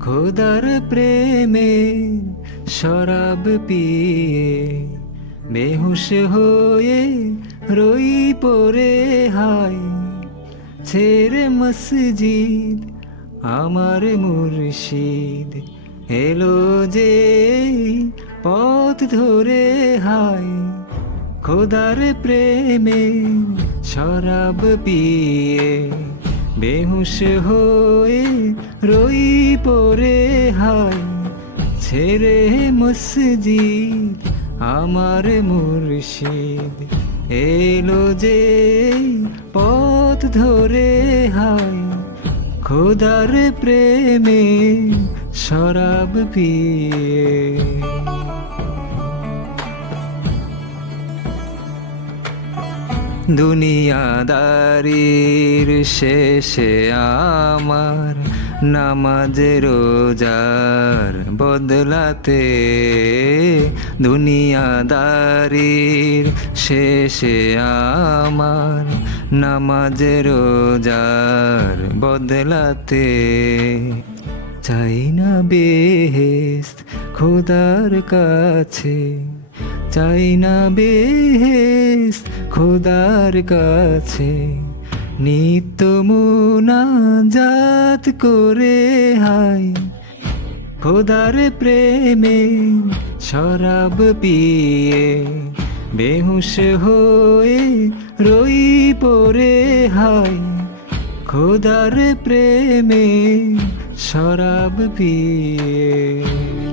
খোদার প্রেমে শরাব পিয়ে বেহুশ হয়ে রই পড়ে হাই ছেড়ে মসজিদ আমার মুর্শিদ এলো যে পথ ধরে হাই খোদার প্রেমে শরাব পিয়ে বেহুশ হয়ে রই পড়ে হাই ছেড়ে মসজিদ আমার মুর্শিদ এলো যে পথ ধরে হাই খোদার প্রেমে শরাব পিয়ে দুনিয়াদারির শেষে আমার নামাজ রোজার বদলাতে দুনিয়াদারির শেষে আমার নামাজ রোজার বদলাতে চাই না বেহেশত খোদার কাছে চাই না বেহেশত খোদার কাছে নিত্য মুনাজাত করে হাই খোদার প্রেমে শরাব পিয়ে বেহুশ হয়ে রই পড়ে হাই খোদার প্রেমে শরাব পিয়ে